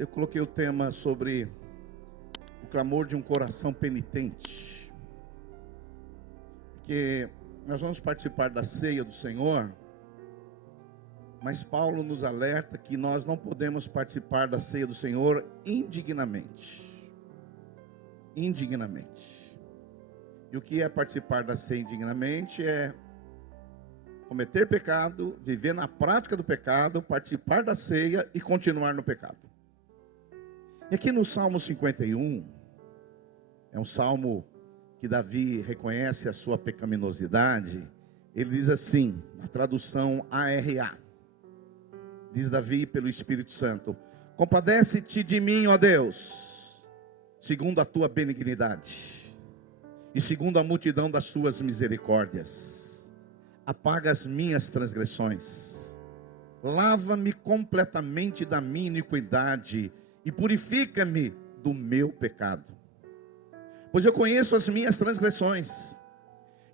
eu coloquei o tema sobre o clamor de um coração penitente. Porque nós vamos participar da ceia do Senhor, mas Paulo nos alerta que nós não podemos participar da ceia do Senhor indignamente. Indignamente. E o que é participar da ceia indignamente? É cometer pecado, viver na prática do pecado, participar da ceia e continuar no pecado. E aqui no Salmo 51, é um salmo que Davi reconhece a sua pecaminosidade. Ele diz assim, na tradução ARA, diz Davi pelo Espírito Santo: compadece-te de mim, ó Deus, segundo a tua benignidade e segundo a multidão das suas misericórdias. Apaga as minhas transgressões, lava-me completamente da minha iniquidade e purifica-me do meu pecado. Pois eu conheço as minhas transgressões,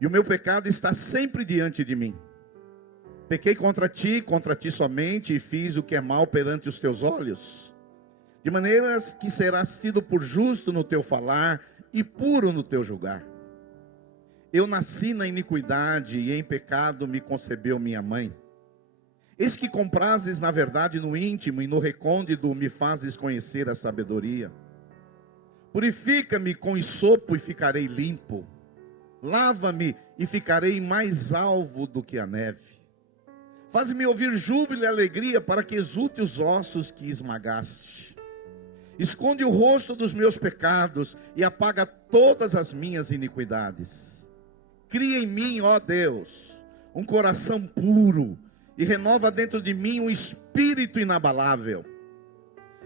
e o meu pecado está sempre diante de mim. Pequei contra ti somente, e fiz o que é mal perante os teus olhos, de maneira que serás tido por justo no teu falar e puro no teu julgar. Eu nasci na iniquidade, e em pecado me concebeu minha mãe. Eis que comprases na verdade no íntimo, e no recôndito me fazes conhecer a sabedoria. Purifica-me com esopo e ficarei limpo. Lava-me e ficarei mais alvo do que a neve. Faz-me ouvir júbilo e alegria, para que exulte os ossos que esmagaste. Esconde o rosto dos meus pecados e apaga todas as minhas iniquidades. Cria em mim, ó Deus, um coração puro, e renova dentro de mim um espírito inabalável.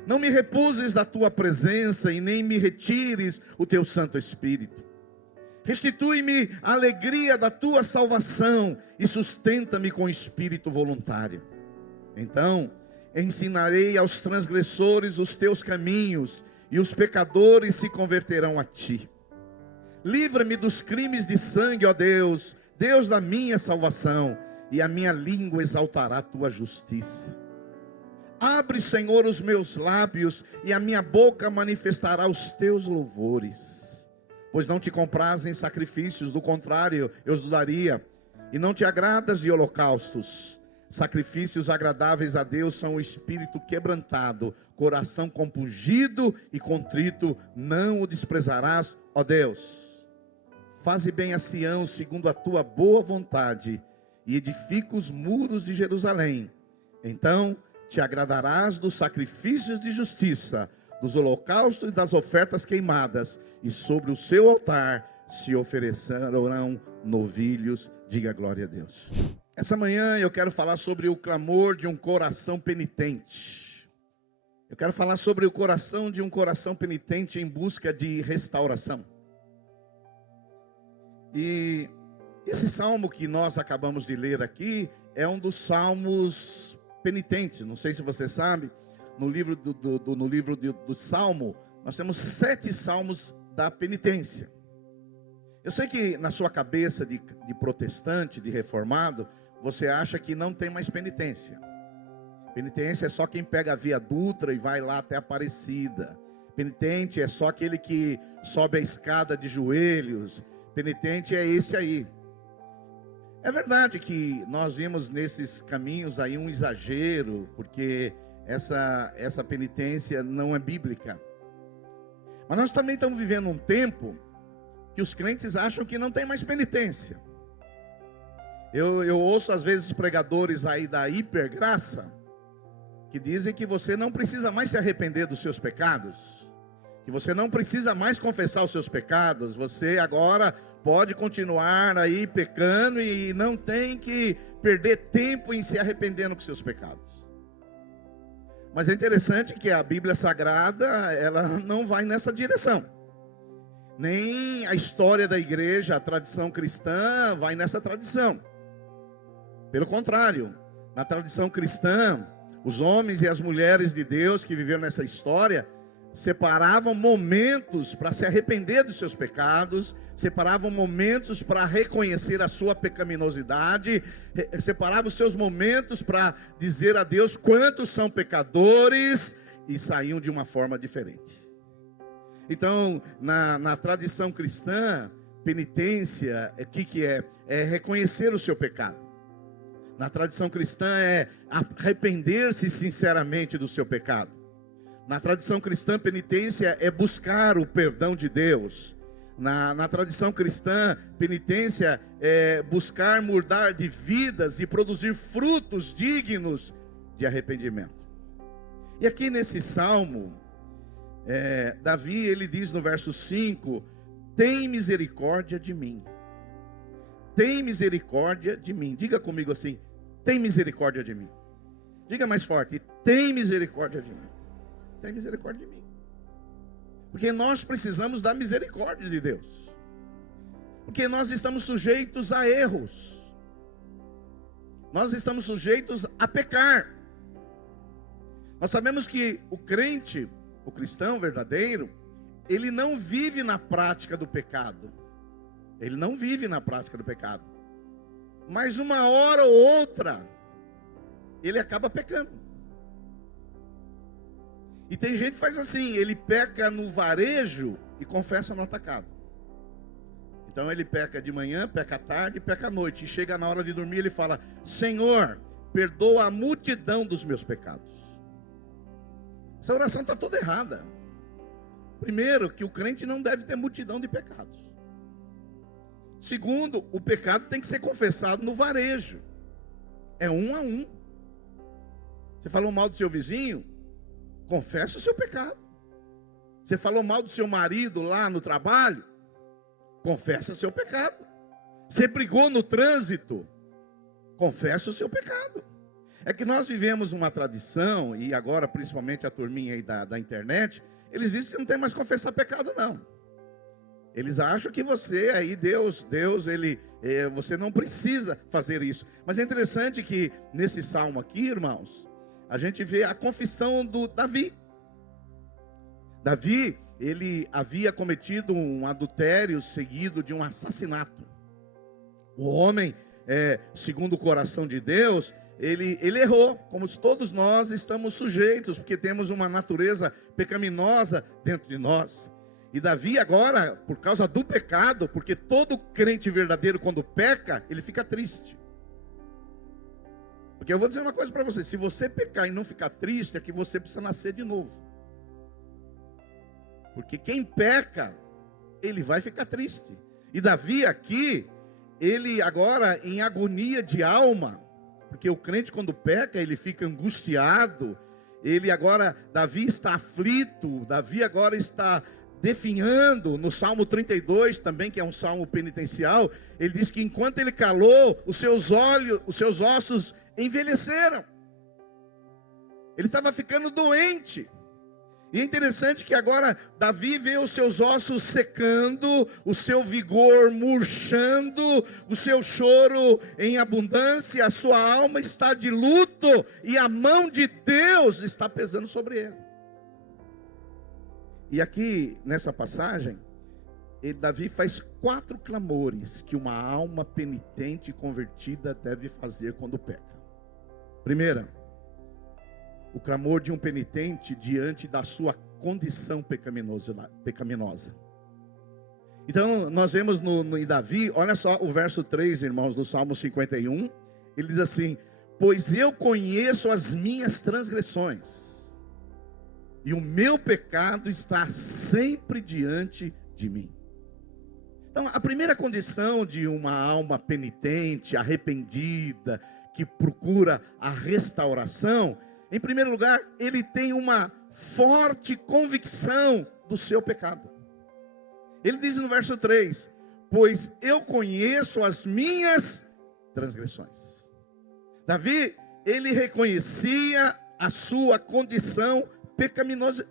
Não me repuses da tua presença, e nem me retires o teu Santo Espírito. Restitui-me a alegria da tua salvação, e sustenta-me com espírito voluntário. Então ensinarei aos transgressores os teus caminhos, e os pecadores se converterão a ti. Livra-me dos crimes de sangue, ó Deus, Deus da minha salvação, e a minha língua exaltará a tua justiça. Abre, Senhor, os meus lábios, e a minha boca manifestará os teus louvores. Pois não te comprazem sacrifícios, do contrário, eu os daria. E não te agradas de holocaustos. Sacrifícios agradáveis a Deus são o espírito quebrantado, coração compungido e contrito, não o desprezarás, ó Deus. Faze bem a Sião segundo a tua boa vontade, e edifica os muros de Jerusalém. Então te agradarás dos sacrifícios de justiça, dos holocaustos e das ofertas queimadas, e sobre o seu altar se oferecerão novilhos. Diga glória a Deus. Essa manhã eu quero falar sobre o clamor de um coração penitente. Eu quero falar sobre o coração de um coração penitente em busca de restauração. E esse salmo que nós acabamos de ler aqui é um dos salmos penitentes. Não sei se você sabe, no livro do Salmo, nós temos 7 salmos da penitência. Eu sei que na sua cabeça de protestante, de reformado, você acha que não tem mais penitência. Penitência é só quem pega a Via Dutra e vai lá até Aparecida. Penitente é só aquele que sobe a escada de joelhos. Penitente é esse aí. É verdade que nós vimos nesses caminhos aí um exagero, porque essa penitência não é bíblica. Mas nós também estamos vivendo um tempo que os crentes acham que não tem mais penitência. Eu ouço às vezes pregadores aí da hipergraça, que dizem que você não precisa mais se arrepender dos seus pecados, que você não precisa mais confessar os seus pecados, você agora pode continuar aí pecando e não tem que perder tempo em se arrependendo dos seus pecados. Mas é interessante que a Bíblia Sagrada, ela não vai nessa direção. Nem a história da igreja, a tradição cristã, vai nessa tradição. Pelo contrário, na tradição cristã, os homens e as mulheres de Deus que viveram nessa história separavam momentos para se arrepender dos seus pecados, separavam momentos para reconhecer a sua pecaminosidade, separavam os seus momentos para dizer a Deus quantos são pecadores e saíam de uma forma diferente. Então, na tradição cristã, penitência, o que é? É reconhecer o seu pecado. Na tradição cristã é arrepender-se sinceramente do seu pecado. Na tradição cristã, penitência é buscar o perdão de Deus. Na tradição cristã, penitência é buscar mudar de vidas e produzir frutos dignos de arrependimento. E aqui nesse salmo, Davi, ele diz no verso 5, tem misericórdia de mim. Tem misericórdia de mim. Diga comigo assim, tem misericórdia de mim. Diga mais forte, tem misericórdia de mim. Tem misericórdia de mim. Porque nós precisamos da misericórdia de Deus. Porque nós estamos sujeitos a erros. Nós estamos sujeitos a pecar. Nós sabemos que o crente, o cristão verdadeiro, ele não vive na prática do pecado. Ele não vive na prática do pecado. Mas uma hora ou outra, ele acaba pecando. E tem gente que faz assim, ele peca no varejo e confessa no atacado. Então ele peca de manhã, peca à tarde e peca à noite. E chega na hora de dormir, ele fala, Senhor, perdoa a multidão dos meus pecados. Essa oração está toda errada. Primeiro, que o crente não deve ter multidão de pecados. Segundo, o pecado tem que ser confessado no varejo. É um a um. Você falou mal do seu vizinho? Confessa o seu pecado. Você falou mal do seu marido lá no trabalho? Confessa o seu pecado. Você brigou no trânsito? Confessa o seu pecado. É que nós vivemos uma tradição, e agora principalmente a turminha aí da internet, eles dizem que não tem mais confessar pecado não. Eles acham que você aí, Deus, você não precisa fazer isso. Mas é interessante que nesse salmo aqui, irmãos, a gente vê a confissão do Davi. Davi, ele havia cometido um adultério seguido de um assassinato. O homem, segundo o coração de Deus, ele errou, como todos nós estamos sujeitos, porque temos uma natureza pecaminosa dentro de nós. E Davi agora, por causa do pecado, porque todo crente verdadeiro quando peca, ele fica triste. Porque eu vou dizer uma coisa para você, se você pecar e não ficar triste, é que você precisa nascer de novo. Porque quem peca, ele vai ficar triste. E Davi aqui, ele agora em agonia de alma, porque o crente quando peca, ele fica angustiado, Davi está aflito, Davi agora está definhando, no Salmo 32 também, que é um salmo penitencial, ele diz que enquanto ele calou, os seus ossos envelheceram. Ele estava ficando doente. E é interessante que agora Davi vê os seus ossos secando, o seu vigor murchando, o seu choro em abundância, a sua alma está de luto e a mão de Deus está pesando sobre ele. E aqui nessa passagem, Davi faz 4 clamores que uma alma penitente e convertida deve fazer quando peca. Primeira, o clamor de um penitente diante da sua condição pecaminosa. Então nós vemos em Davi, olha só o verso 3, irmãos, do Salmo 51, ele diz assim, pois eu conheço as minhas transgressões, e o meu pecado está sempre diante de mim. Então a primeira condição de uma alma penitente, arrependida, que procura a restauração, em primeiro lugar, ele tem uma forte convicção do seu pecado. Ele diz no verso 3, pois eu conheço as minhas transgressões. Davi, ele reconhecia a sua condição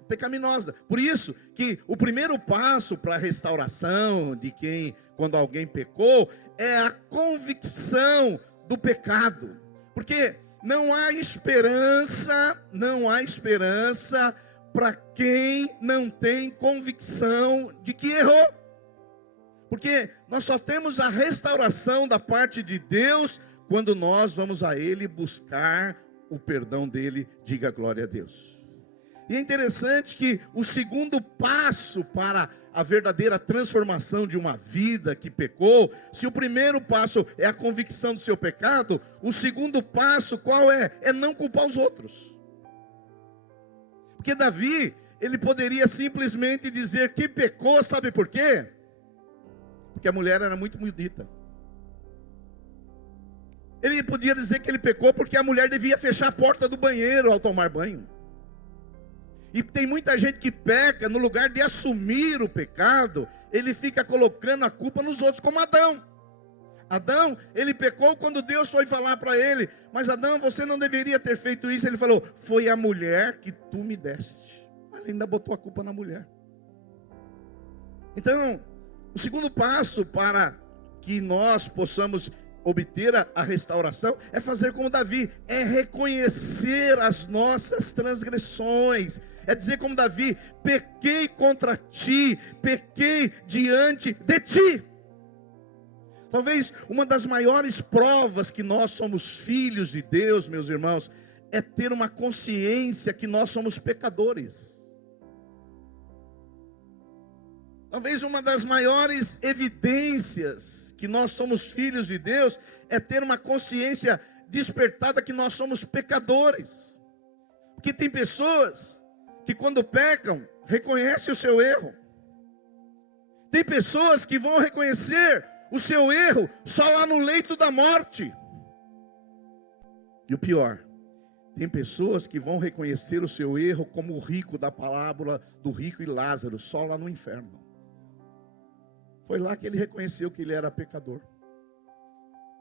pecaminosa. Por isso que o primeiro passo para a restauração de quando alguém pecou, é a convicção do pecado. Porque não há esperança para quem não tem convicção de que errou. Porque nós só temos a restauração da parte de Deus quando nós vamos a Ele buscar o perdão dele. Diga glória a Deus. E é interessante que o segundo passo para a verdadeira transformação de uma vida que pecou, se o primeiro passo é a convicção do seu pecado, o segundo passo qual é? É não culpar os outros. Porque Davi, ele poderia simplesmente dizer que pecou, sabe por quê? Porque a mulher era muito bonita. Ele podia dizer que ele pecou porque a mulher devia fechar a porta do banheiro ao tomar banho. E tem muita gente que peca, no lugar de assumir o pecado, ele fica colocando a culpa nos outros, como Adão. Adão, ele pecou quando Deus foi falar para ele: mas Adão, você não deveria ter feito isso. Ele falou: foi a mulher que tu me deste. Ele ainda botou a culpa na mulher. Então, o segundo passo para que nós possamos obter a restauração é fazer como Davi, é reconhecer as nossas transgressões, é dizer como Davi: pequei contra ti, pequei diante de ti. Talvez uma das maiores provas que nós somos filhos de Deus, meus irmãos, é ter uma consciência que nós somos pecadores. Talvez uma das maiores evidências que nós somos filhos de Deus é ter uma consciência despertada que nós somos pecadores. Porque tem pessoas que quando pecam, reconhecem o seu erro. Tem pessoas que vão reconhecer o seu erro só lá no leito da morte. E o pior, tem pessoas que vão reconhecer o seu erro como o rico da parábola do rico e Lázaro, só lá no inferno. Foi lá que ele reconheceu que ele era pecador.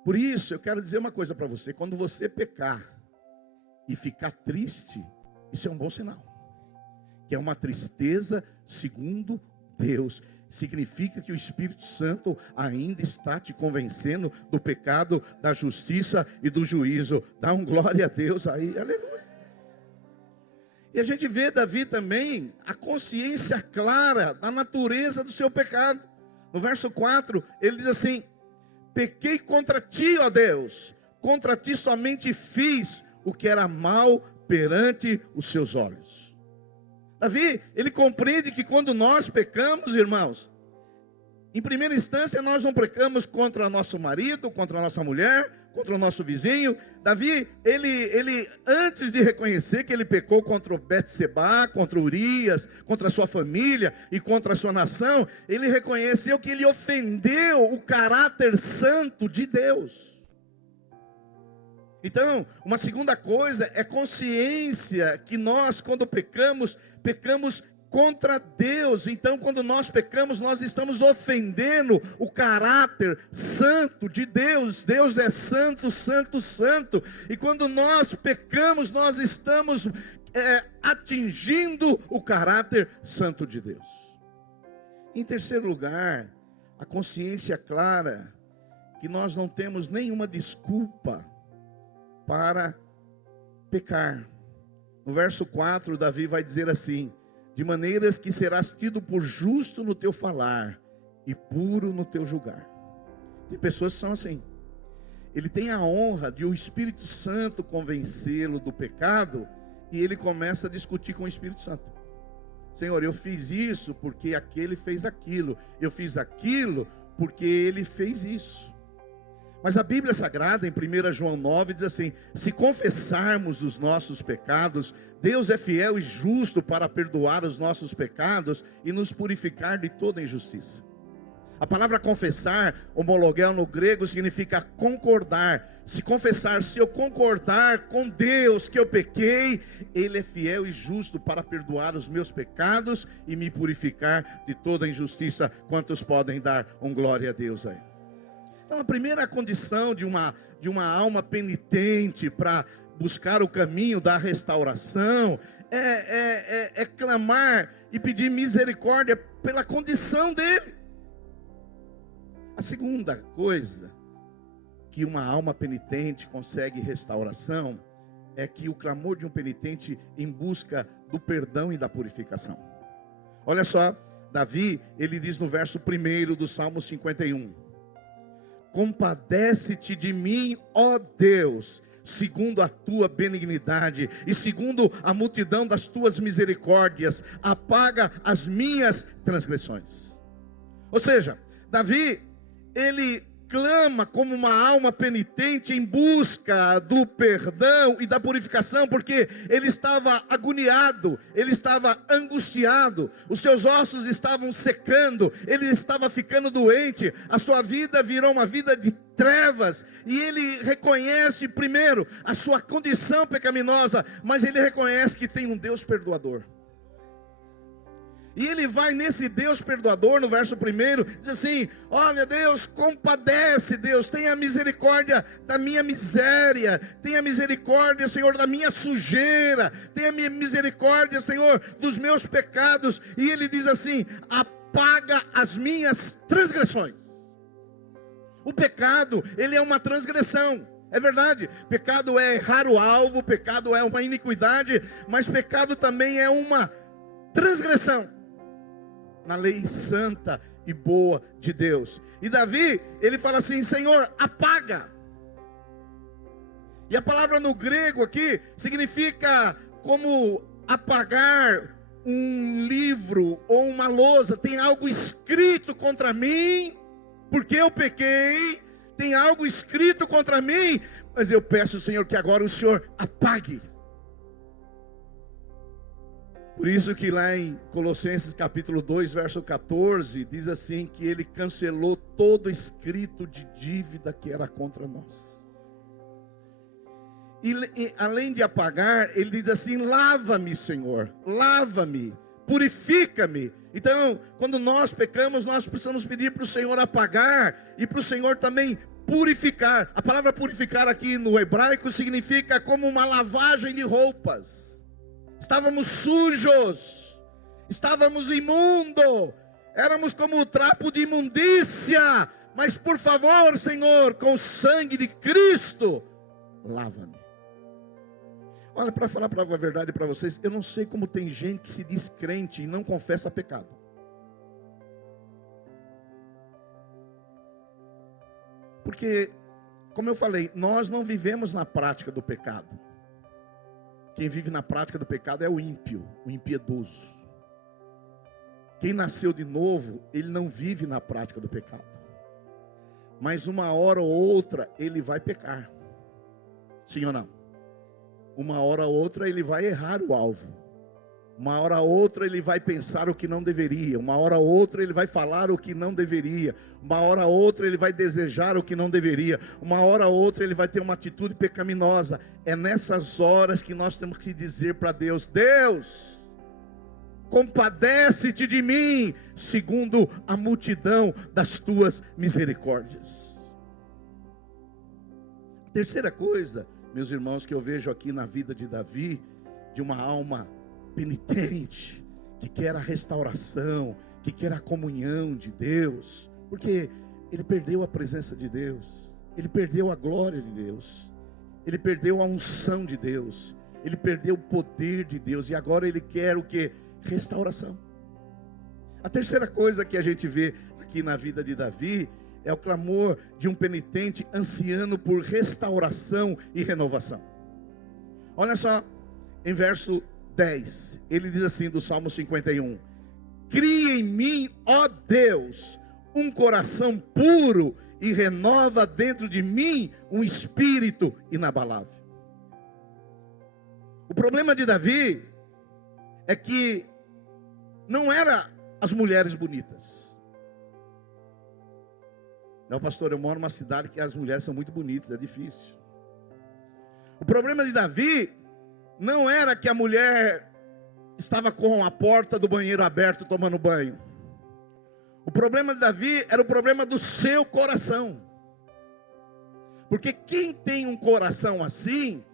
Por isso, eu quero dizer uma coisa para você: quando você pecar e ficar triste, isso é um bom sinal. Que é uma tristeza segundo Deus. Significa que o Espírito Santo ainda está te convencendo do pecado, da justiça e do juízo. Dá um glória a Deus aí, aleluia. E a gente vê Davi também, a consciência clara da natureza do seu pecado. No verso 4, ele diz assim: pequei contra ti, ó Deus, contra ti somente fiz o que era mal perante os seus olhos. Davi, ele compreende que quando nós pecamos, irmãos, em primeira instância nós não pecamos contra nosso marido, contra a nossa mulher, contra o nosso vizinho. Davi, ele antes de reconhecer que ele pecou contra o Betseba, contra Urias, contra a sua família e contra a sua nação, ele reconheceu que ele ofendeu o caráter santo de Deus. Então, uma segunda coisa é consciência que nós, quando pecamos, pecamos contra Deus. Então, quando nós pecamos, nós estamos ofendendo o caráter santo de Deus. Deus é santo, santo, santo. E quando nós pecamos, nós estamos atingindo o caráter santo de Deus. Em terceiro lugar, a consciência clara que nós não temos nenhuma desculpa para pecar. No verso 4, Davi vai dizer assim: de maneiras que serás tido por justo no teu falar e puro no teu julgar. Tem pessoas que são assim. Ele tem a honra de o Espírito Santo convencê-lo do pecado, e ele começa a discutir com o Espírito Santo. Senhor, eu fiz isso porque aquele fez aquilo. Eu fiz aquilo porque ele fez isso. Mas a Bíblia Sagrada, em 1 João 9, diz assim: se confessarmos os nossos pecados, Deus é fiel e justo para perdoar os nossos pecados e nos purificar de toda injustiça. A palavra confessar, homologel no grego, significa concordar. Se confessar, se eu concordar com Deus que eu pequei, Ele é fiel e justo para perdoar os meus pecados e me purificar de toda injustiça. Quantos podem dar glória a Deus aí? Então, a primeira condição de uma alma penitente para buscar o caminho da restauração é clamar e pedir misericórdia pela condição dele. A segunda coisa que uma alma penitente consegue restauração é que o clamor de um penitente em busca do perdão e da purificação. Olha só, Davi, ele diz no verso 1 do Salmo 51: compadece-te de mim, ó Deus, segundo a tua benignidade e segundo a multidão das tuas misericórdias, apaga as minhas transgressões. Ou seja, Davi, ele clama como uma alma penitente em busca do perdão e da purificação, porque ele estava agoniado, ele estava angustiado, os seus ossos estavam secando, ele estava ficando doente, a sua vida virou uma vida de trevas, e ele reconhece primeiro a sua condição pecaminosa, mas ele reconhece que tem um Deus perdoador. E ele vai nesse Deus perdoador, no verso 1, diz assim: olha Deus, compadece Deus, tenha misericórdia da minha miséria, tenha misericórdia, Senhor, da minha sujeira, tenha misericórdia, Senhor, dos meus pecados. E ele diz assim: apaga as minhas transgressões. O pecado, ele é uma transgressão. É verdade, pecado é errar o alvo, pecado é uma iniquidade, mas pecado também é uma transgressão na lei santa e boa de Deus. E Davi, ele fala assim: Senhor, apaga. E a palavra no grego aqui significa como apagar um livro ou uma lousa. Tem algo escrito contra mim, porque eu pequei, tem algo escrito contra mim, mas eu peço, Senhor, que agora o Senhor apague. Por isso que lá em Colossenses capítulo 2, verso 14, diz assim, que ele cancelou todo escrito de dívida que era contra nós. E além de apagar, ele diz assim: lava-me, Senhor, lava-me, purifica-me. Então, quando nós pecamos, nós precisamos pedir para o Senhor apagar, e para o Senhor também purificar. A palavra purificar aqui no hebraico significa como uma lavagem de roupas. Estávamos sujos, estávamos imundos, éramos como o trapo de imundícia, mas por favor, Senhor, com o sangue de Cristo, lava-me. Olha, para falar a verdade para vocês, eu não sei como tem gente que se diz crente e não confessa pecado. Porque, como eu falei, nós não vivemos na prática do pecado. Quem vive na prática do pecado é o ímpio, o impiedoso. Quem nasceu de novo, ele não vive na prática do pecado. Mas uma hora ou outra, ele vai pecar. Sim ou não? Uma hora ou outra, ele vai errar o alvo. Uma hora ou outra, ele vai pensar o que não deveria. Uma hora ou outra, ele vai falar o que não deveria. Uma hora ou outra, ele vai desejar o que não deveria. Uma hora ou outra, ele vai ter uma atitude pecaminosa. É nessas horas que nós temos que dizer para Deus: Deus, compadece-te de mim, segundo a multidão das tuas misericórdias. A terceira coisa, meus irmãos, que eu vejo aqui na vida de Davi, de uma alma penitente, que quer a restauração, que quer a comunhão de Deus, porque ele perdeu a presença de Deus, ele perdeu a glória de Deus, ele perdeu a unção de Deus, ele perdeu o poder de Deus, e agora ele quer o que? Restauração. A terceira coisa que a gente vê aqui na vida de Davi é o clamor de um penitente ansiando por restauração e renovação. Olha só, em verso 10, ele diz assim, do Salmo 51: cria em mim, ó Deus, um coração puro e renova dentro de mim um espírito inabalável. O problema de Davi é que não era as mulheres bonitas. Não, pastor, eu moro numa cidade que as mulheres são muito bonitas, é difícil. O problema de Davi não era que a mulher estava com a porta do banheiro aberta tomando banho. O problema de Davi era o problema do seu coração. Porque quem tem um coração assim,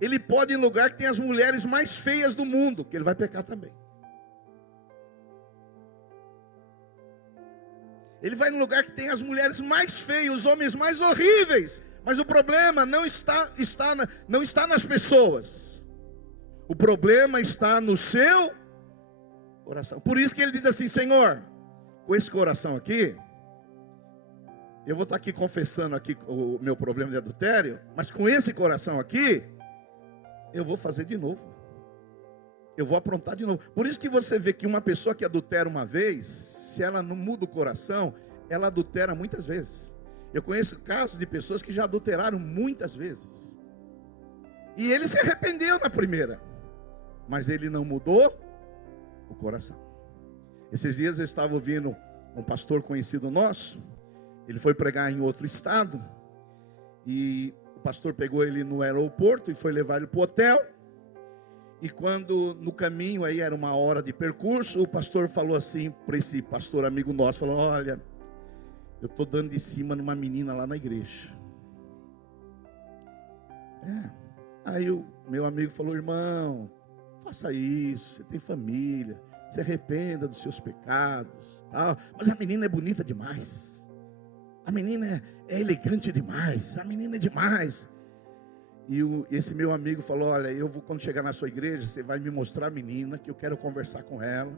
ele pode ir em lugar que tem as mulheres mais feias do mundo, que ele vai pecar também. Ele vai em lugar que tem as mulheres mais feias, os homens mais horríveis. Mas o problema não está nas pessoas. O problema está no seu coração. Por isso que ele diz assim: Senhor, com esse coração aqui, eu vou estar aqui confessando aqui o meu problema de adultério, mas com esse coração aqui, eu vou fazer de novo. Eu vou aprontar de novo. Por isso que você vê que uma pessoa que adultera uma vez, se ela não muda o coração, ela adultera muitas vezes. Eu conheço casos de pessoas que já adulteraram muitas vezes. E ele se arrependeu na primeira, mas ele não mudou o coração. Esses dias eu estava ouvindo um pastor conhecido nosso. Ele foi pregar em outro estado. E o pastor pegou ele no aeroporto e foi levar ele para o hotel. E quando no caminho, aí era 1 hora de percurso, o pastor falou assim para esse pastor amigo nosso, falou: olha, eu estou dando de cima numa menina lá na igreja. Aí o meu amigo falou: irmão, faça isso, você tem família, se arrependa dos seus pecados, tal. Mas a menina é bonita demais, a menina é elegante demais, a menina é demais. E esse meu amigo falou: olha, quando chegar na sua igreja, você vai me mostrar a menina, que eu quero conversar com ela,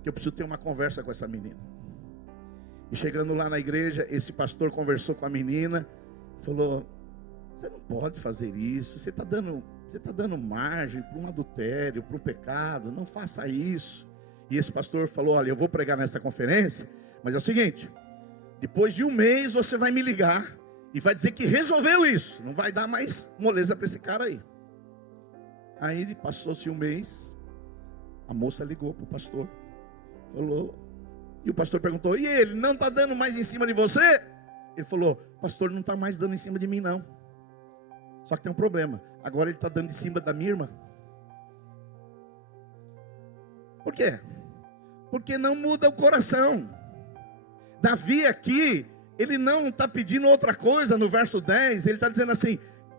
que eu preciso ter uma conversa com essa menina. E chegando lá na igreja, esse pastor conversou com a menina, falou: você não pode fazer isso, você está dando margem para um adultério, para um pecado, não faça isso. E esse pastor falou: olha, eu vou pregar nessa conferência, mas é o seguinte, depois de 1 mês você vai me ligar e vai dizer que resolveu isso, não vai dar mais moleza para esse cara aí. Aí passou-se 1 mês, a moça ligou para o pastor, falou, e o pastor perguntou: e ele não está dando mais em cima de você? Ele falou: pastor, não está mais dando em cima de mim não, só que tem um problema, agora ele está dando em cima da minha irmã. Por quê? Porque não muda o coração. Davi aqui, ele não está pedindo outra coisa no verso 10, ele está dizendo assim: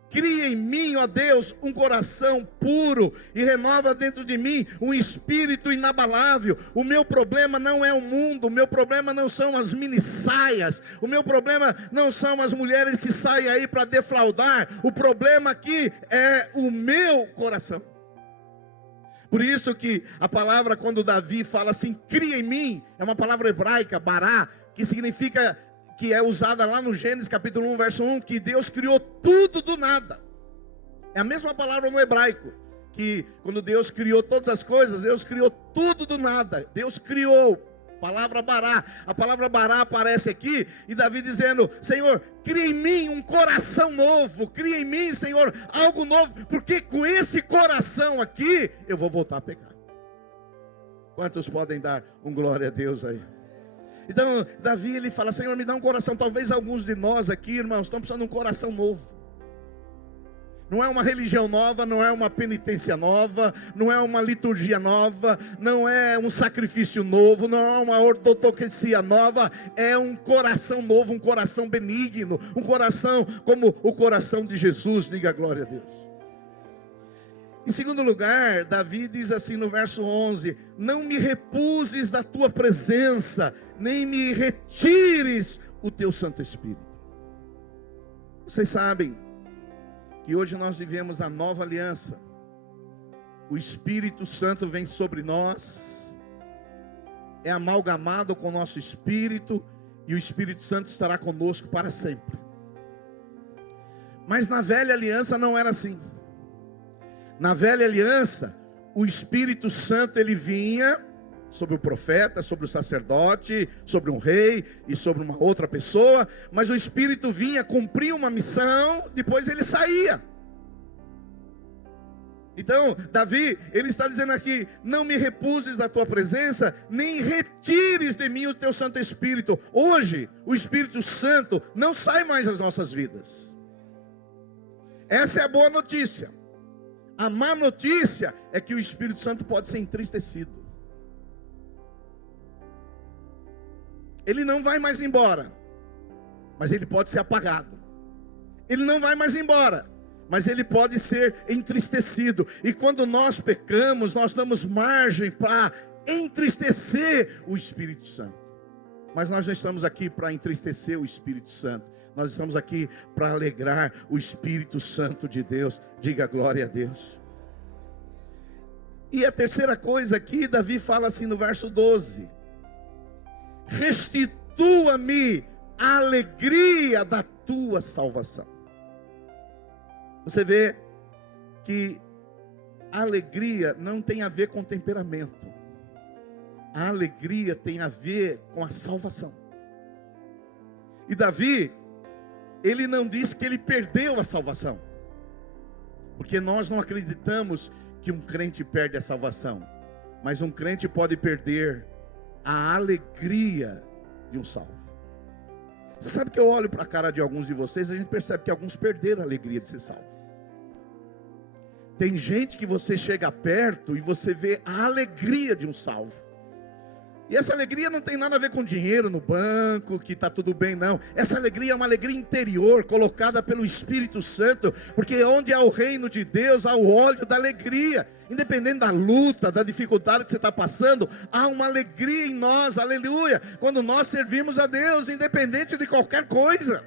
cria em mim, ó Deus, um coração puro e renova dentro de mim um espírito inabalável. O meu problema não é o mundo, o meu problema não são as mini saias, o meu problema não são as mulheres que saem aí para defraudar, o problema aqui é o meu coração. Por isso que a palavra, quando Davi fala assim, cria em mim, é uma palavra hebraica, bará, que significa, que é usada lá no Gênesis capítulo 1, verso 1, que Deus criou tudo do nada. É a mesma palavra no hebraico, que quando Deus criou todas as coisas, Deus criou tudo do nada. Deus criou, palavra bará. A palavra bará aparece aqui, e Davi dizendo: Senhor, cria em mim um coração novo, cria em mim, Senhor, algo novo, porque com esse coração aqui, eu vou voltar a pecar. Quantos podem dar um glória a Deus aí? Então, Davi, ele fala: Senhor, me dá um coração. Talvez alguns de nós aqui, irmãos, estão precisando de um coração novo. Não é uma religião nova, não é uma penitência nova, não é uma liturgia nova, não é um sacrifício novo, não é uma ortodoxia nova. É um coração novo, um coração benigno, um coração como o coração de Jesus. Diga glória a Deus. Em segundo lugar, Davi diz assim no verso 11: não me repuses da tua presença, nem me retires o teu Santo Espírito. Vocês sabem que hoje nós vivemos a nova aliança. O Espírito Santo vem sobre nós, é amalgamado com o nosso espírito, e o Espírito Santo estará conosco para sempre. Mas na velha aliança não era assim. Na velha aliança, o Espírito Santo, ele vinha sobre o profeta, sobre o sacerdote, sobre um rei e sobre uma outra pessoa, mas o Espírito vinha, cumpria uma missão, depois ele saía. Então, Davi, ele está dizendo aqui: não me repuses da tua presença, nem retires de mim o teu Santo Espírito. Hoje, o Espírito Santo não sai mais das nossas vidas. Essa é a boa notícia. A má notícia é que o Espírito Santo pode ser entristecido. Ele não vai mais embora, mas ele pode ser apagado. Ele não vai mais embora, mas ele pode ser entristecido. E quando nós pecamos, nós damos margem para entristecer o Espírito Santo. Mas nós não estamos aqui para entristecer o Espírito Santo. Nós estamos aqui para alegrar o Espírito Santo de Deus. Diga glória a Deus. E a terceira coisa aqui, Davi fala assim no verso 12: restitua-me a alegria da tua salvação. Você vê que a alegria não tem a ver com temperamento. A alegria tem a ver com a salvação. E Davi, ele não diz que ele perdeu a salvação. Porque nós não acreditamos que um crente perde a salvação. Mas um crente pode perder a alegria de um salvo. Você sabe que eu olho para a cara de alguns de vocês, a gente percebe que alguns perderam a alegria de ser salvo. Tem gente que você chega perto e você vê a alegria de um salvo. E essa alegria não tem nada a ver com dinheiro no banco, que está tudo bem, não. Essa alegria é uma alegria interior, colocada pelo Espírito Santo, porque onde há o reino de Deus, há o óleo da alegria. Independente da luta, da dificuldade que você está passando, há uma alegria em nós, aleluia, quando nós servimos a Deus, independente de qualquer coisa.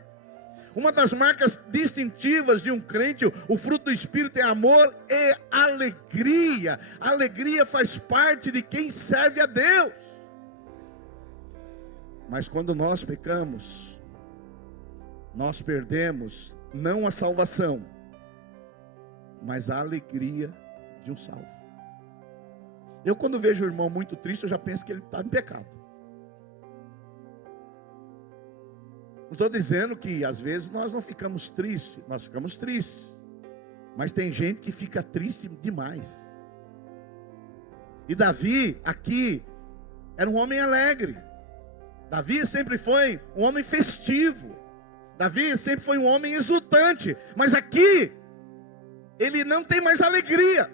Uma das marcas distintivas de um crente, o fruto do Espírito é amor e alegria. A alegria faz parte de quem serve a Deus. Mas quando nós pecamos, nós perdemos não a salvação, mas a alegria de um salvo. Eu quando vejo o irmão muito triste, eu já penso que ele está em pecado. Não estou dizendo que às vezes nós não ficamos tristes, nós ficamos tristes. Mas tem gente que fica triste demais. E Davi aqui era um homem alegre. Davi sempre foi um homem festivo. Davi sempre foi um homem exultante. Mas aqui, ele não tem mais alegria.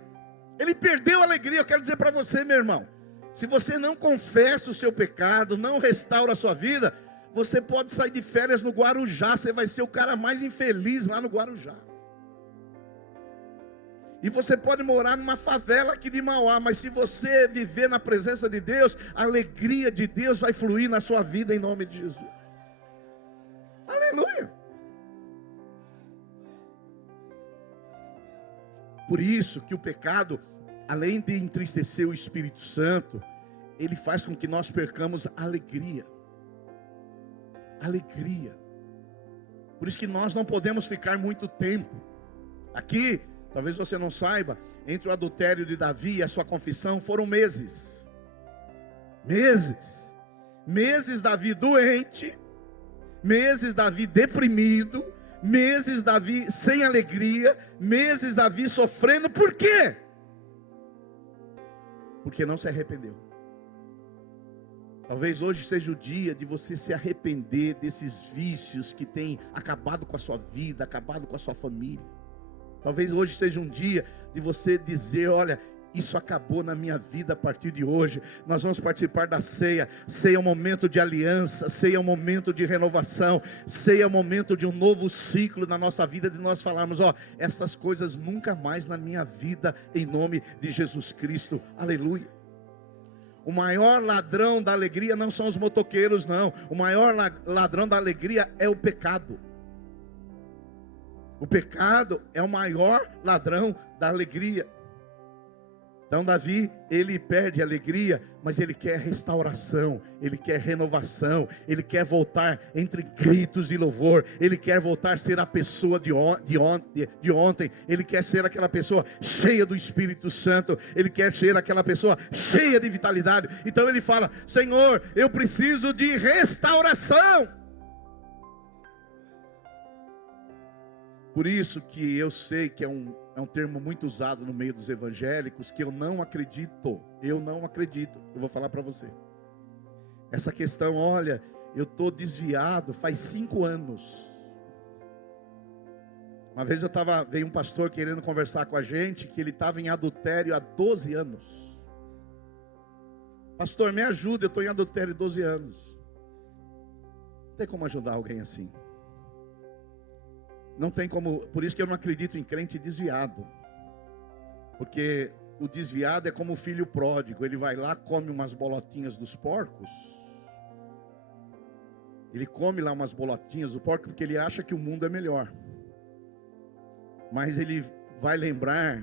Ele perdeu a alegria. Eu quero dizer para você, meu irmão, se você não confessa o seu pecado, não restaura a sua vida, você pode sair de férias no Guarujá, você vai ser o cara mais infeliz lá no Guarujá. E você pode morar numa favela aqui de Mauá, mas se você viver na presença de Deus, a alegria de Deus vai fluir na sua vida em nome de Jesus. Aleluia! Por isso que o pecado, além de entristecer o Espírito Santo, ele faz com que nós percamos a alegria. Alegria. Por isso que nós não podemos ficar muito tempo. Aqui, talvez você não saiba, entre o adultério de Davi e a sua confissão foram meses. Meses. Meses Davi doente, meses Davi deprimido, meses Davi sem alegria, meses Davi sofrendo. Por quê? Porque não se arrependeu. Talvez hoje seja o dia de você se arrepender desses vícios que têm acabado com a sua vida, acabado com a sua família. Talvez hoje seja um dia de você dizer, olha, isso acabou na minha vida a partir de hoje. Nós vamos participar da ceia. Ceia é um momento de aliança, ceia é um momento de renovação, ceia é um momento de um novo ciclo na nossa vida, de nós falarmos, ó, essas coisas nunca mais na minha vida, em nome de Jesus Cristo, aleluia. O maior ladrão da alegria não são os motoqueiros, não. O maior ladrão da alegria é o pecado. O pecado é o maior ladrão da alegria. Então Davi, ele perde a alegria, mas ele quer restauração, ele quer renovação, ele quer voltar entre gritos de louvor, ele quer voltar a ser a pessoa de ontem, ele quer ser aquela pessoa cheia do Espírito Santo, ele quer ser aquela pessoa cheia de vitalidade. Então ele fala, Senhor, eu preciso de restauração. Por isso que eu sei que é um termo muito usado no meio dos evangélicos, que eu não acredito, eu vou falar para você. Essa questão, olha, eu estou desviado faz 5 anos. Uma vez veio um pastor querendo conversar com a gente, que ele estava em adultério há 12 anos. Pastor, me ajuda, eu estou em adultério há 12 anos. Não tem como ajudar alguém assim. Não tem como, por isso que eu não acredito em crente desviado. Porque o desviado é como o filho pródigo. Ele vai lá, come umas bolotinhas dos porcos. Ele come lá umas bolotinhas do porco porque ele acha que o mundo é melhor. Mas ele vai lembrar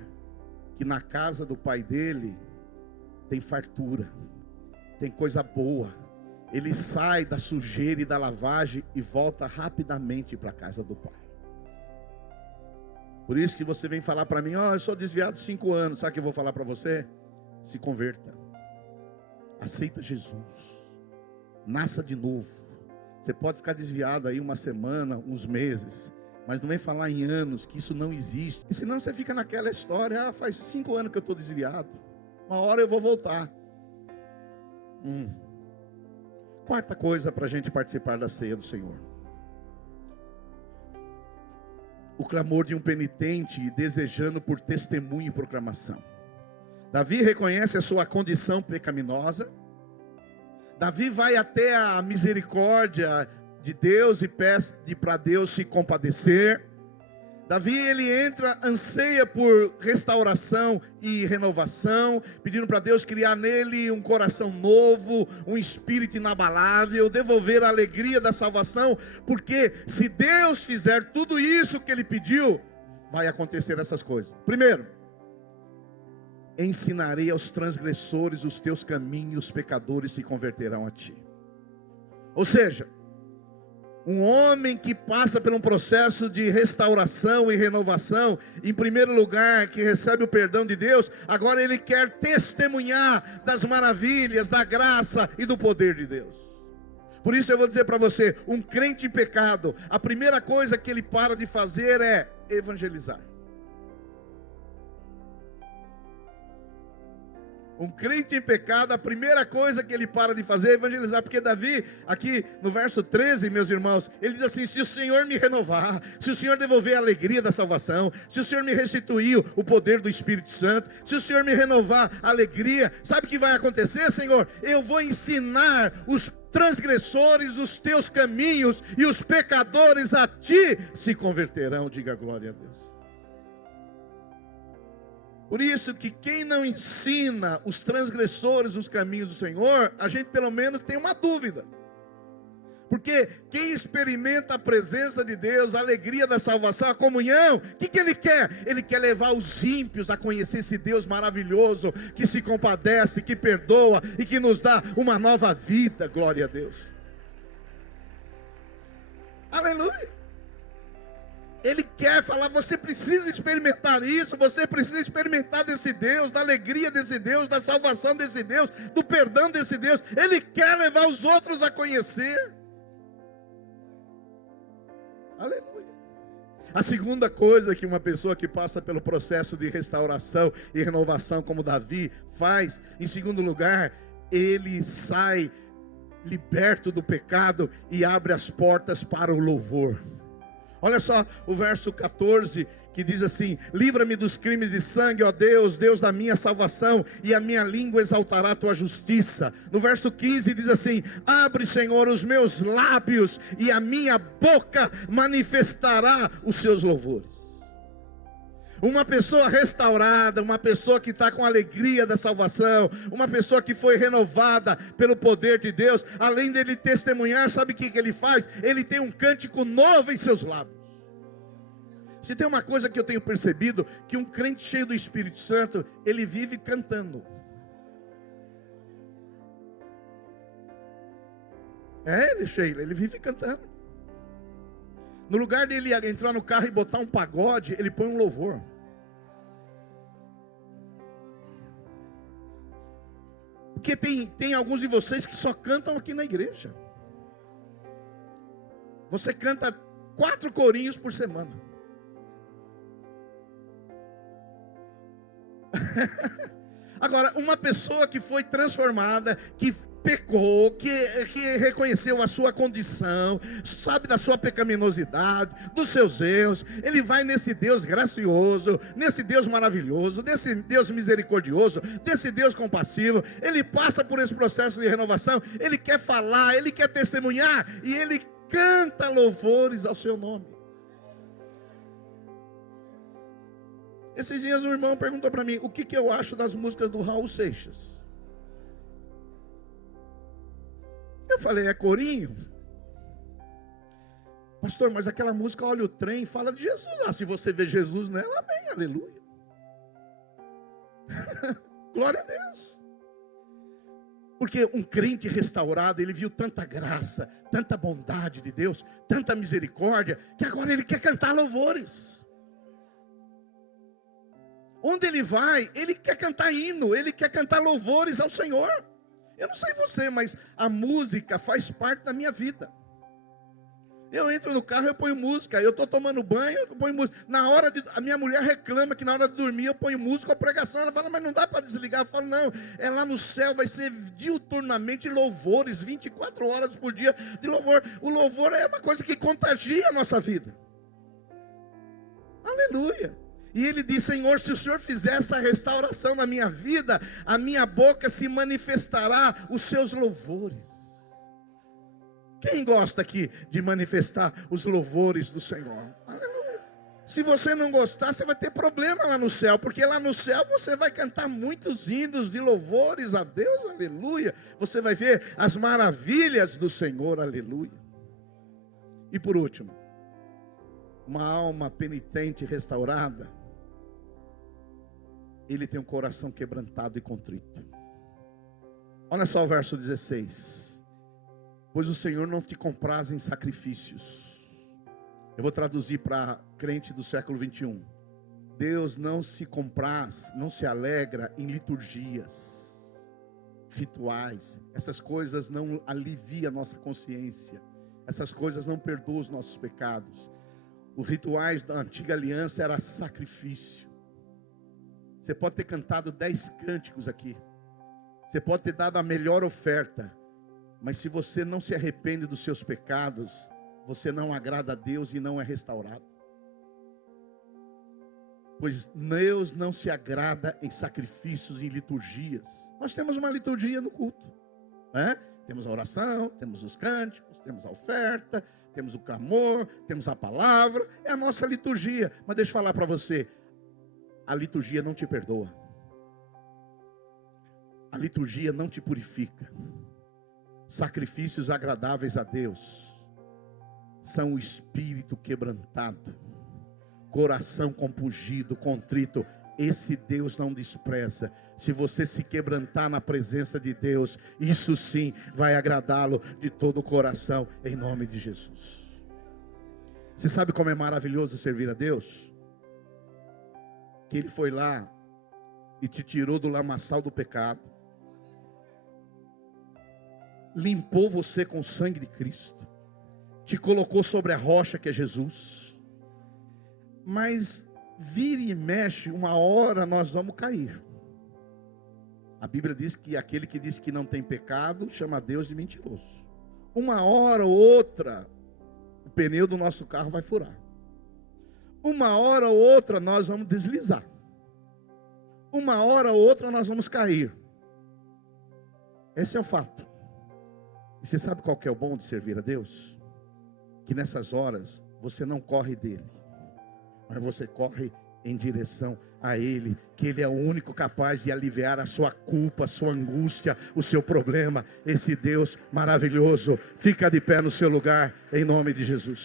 que na casa do pai dele tem fartura, tem coisa boa. ele sai da sujeira e da lavagem e volta rapidamente para a casa do Pai. Por isso que você vem falar para mim, eu sou desviado 5 anos. Sabe o que eu vou falar para você? Se converta. Aceita Jesus. Nasça de novo. Você pode ficar desviado aí uma semana, uns meses, mas não vem falar em anos, que isso não existe. E senão você fica naquela história, faz 5 anos que eu estou desviado. Uma hora eu vou voltar. Quarta coisa para a gente participar da ceia do Senhor. O clamor de um penitente desejando por testemunho e proclamação. Davi reconhece a sua condição pecaminosa. Davi vai até a misericórdia de Deus e pede para Deus se compadecer. Davi, ele anseia por restauração e renovação, pedindo para Deus criar nele um coração novo, um espírito inabalável, devolver a alegria da salvação, porque se Deus fizer tudo isso que ele pediu, vai acontecer essas coisas. Primeiro, ensinarei aos transgressores os teus caminhos, os pecadores se converterão a ti. Ou seja, um homem que passa por um processo de restauração e renovação, em primeiro lugar, que recebe o perdão de Deus, agora ele quer testemunhar das maravilhas, da graça e do poder de Deus. Por isso eu vou dizer para você, um crente em pecado, a primeira coisa que ele para de fazer é evangelizar. Um crente em pecado, a primeira coisa que ele para de fazer é evangelizar, porque Davi, aqui no verso 13, meus irmãos, ele diz assim, se o Senhor me renovar, se o Senhor devolver a alegria da salvação, se o Senhor me restituir o poder do Espírito Santo, se o Senhor me renovar a alegria, sabe o que vai acontecer, Senhor? Eu vou ensinar os transgressores os teus caminhos, e os pecadores a ti se converterão, diga glória a Deus. Por isso que quem não ensina os transgressores os caminhos do Senhor, a gente pelo menos tem uma dúvida. Porque quem experimenta a presença de Deus, a alegria da salvação, a comunhão, o que ele quer? Ele quer levar os ímpios a conhecer esse Deus maravilhoso, que se compadece, que perdoa e que nos dá uma nova vida, glória a Deus. Aleluia. Ele quer falar, você precisa experimentar isso, você precisa experimentar desse Deus, da alegria desse Deus, da salvação desse Deus, do perdão desse Deus. Ele quer levar os outros a conhecer. Aleluia. A segunda coisa que uma pessoa que passa pelo processo de restauração e renovação, como Davi faz, em segundo lugar, ele sai liberto do pecado e abre as portas para o louvor. Olha só o verso 14, que diz assim, livra-me dos crimes de sangue, ó Deus, Deus da minha salvação, e a minha língua exaltará a tua justiça. No verso 15 diz assim, abre, Senhor, os meus lábios, e a minha boca manifestará os seus louvores. Uma pessoa restaurada, uma pessoa que está com a alegria da salvação, uma pessoa que foi renovada pelo poder de Deus, além dele testemunhar, sabe o que ele faz? Ele tem um cântico novo em seus lábios. Se tem uma coisa que eu tenho percebido, que um crente cheio do Espírito Santo, ele vive cantando. Ele vive cantando. No lugar dele entrar no carro e botar um pagode, ele põe um louvor. Porque tem alguns de vocês que só cantam aqui na igreja. Você canta 4 corinhos por semana. Agora, uma pessoa que foi transformada, que pecou, que reconheceu a sua condição, sabe da sua pecaminosidade, dos seus erros, ele vai nesse Deus gracioso, nesse Deus maravilhoso, nesse Deus misericordioso, desse Deus compassivo, ele passa por esse processo de renovação, ele quer falar, ele quer testemunhar, e ele canta louvores ao seu nome. Esses dias um irmão perguntou para mim, o que eu acho das músicas do Raul Seixas? Eu falei, é corinho? Pastor, mas aquela música, olha o trem, fala de Jesus. Ah, se você vê Jesus nela, amém, aleluia. Glória a Deus. Porque um crente restaurado, ele viu tanta graça, tanta bondade de Deus, tanta misericórdia, que agora ele quer cantar louvores. Onde ele vai, ele quer cantar hino, ele quer cantar louvores ao Senhor. Eu não sei você, mas a música faz parte da minha vida. Eu entro no carro, eu ponho música. Eu estou tomando banho, eu ponho música. A minha mulher reclama que na hora de dormir eu ponho música ou pregação. Ela fala, mas não dá para desligar. Eu falo, não, é lá no céu, vai ser diuturnamente louvores, 24 horas por dia de louvor. O louvor é uma coisa que contagia a nossa vida. Aleluia. E ele diz, Senhor, se o Senhor fizer essa restauração na minha vida, a minha boca se manifestará os seus louvores. Quem gosta aqui de manifestar os louvores do Senhor? Aleluia. Se você não gostar, você vai ter problema lá no céu, porque lá no céu você vai cantar muitos hinos de louvores a Deus, aleluia. Você vai ver as maravilhas do Senhor, aleluia. E por último, uma alma penitente restaurada, ele tem um coração quebrantado e contrito. Olha só o verso 16. Pois o Senhor não te compraz em sacrifícios. Eu vou traduzir para crente do século 21. Deus não se compraz, não se alegra em liturgias, rituais. Essas coisas não aliviam a nossa consciência. Essas coisas não perdoam os nossos pecados. Os rituais da antiga aliança era sacrifício. Você pode ter cantado 10 cânticos aqui. Você pode ter dado a melhor oferta. Mas se você não se arrepende dos seus pecados, você não agrada a Deus e não é restaurado. Pois Deus não se agrada em sacrifícios e liturgias. Nós temos uma liturgia no culto, né? Temos a oração, temos os cânticos, temos a oferta, temos o clamor, temos a palavra. É a nossa liturgia. Mas deixa eu falar para você, a liturgia não te perdoa. A liturgia não te purifica. Sacrifícios agradáveis a Deus são o espírito quebrantado, coração compungido, contrito. Esse Deus não despreza. Se você se quebrantar na presença de Deus, isso sim vai agradá-lo de todo o coração, em nome de Jesus. Você sabe como é maravilhoso servir a Deus? Que Ele foi lá e te tirou do lamaçal do pecado, limpou você com o sangue de Cristo, te colocou sobre a rocha que é Jesus. Mas vira e mexe, uma hora nós vamos cair. A Bíblia diz que aquele que diz que não tem pecado chama Deus de mentiroso. Uma hora ou outra o pneu do nosso carro vai furar. Uma hora ou outra nós vamos deslizar. Uma hora ou outra nós vamos cair. Esse é o fato. E você sabe qual que é o bom de servir a Deus? Que nessas horas você não corre dele, mas você corre em direção a Ele, que Ele é o único capaz de aliviar a sua culpa, a sua angústia, o seu problema. Esse Deus maravilhoso, fica de pé no seu lugar, em nome de Jesus.